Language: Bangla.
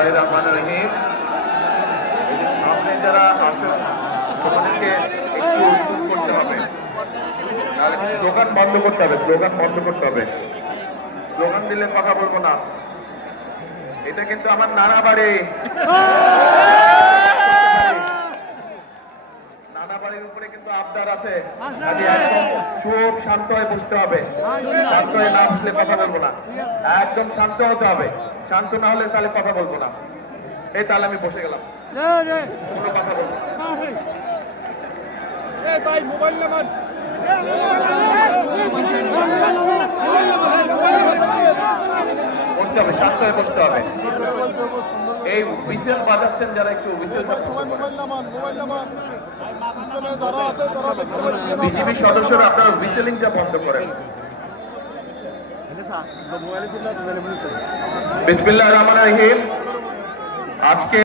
বিসমিল্লাহ রহমান রহিম। সামনে যারা একটু করতে হবে। স্লোগান বন্ধ করতে হবে, স্লোগান বন্ধ করতে হবে। স্লোগান দিলে কথা বলব না। এটা কিন্তু আমার নানা বাড়ি। বাড়ির উপরে কিন্তু আবদার আছে। একদম শান্ত হয়ে বসতে হবে। শান্ত হয়ে না বসলে কথা বলব না। একদম শান্ত হতে হবে। শান্ত না হলে তাহলে কথা বলব না। এই তাহলে আমি বসে গেলাম। কথা বলব হবে শান্ত বলতে বসতে হবে। এই হুইসেল বাজাচ্ছেন যারা একটু হুইসেল বিজেপি সদস্যরা আপনারা হুইসেলিংটা বন্ধ করেন। বিসমিল্লাহ রহমান রহিম। আজকে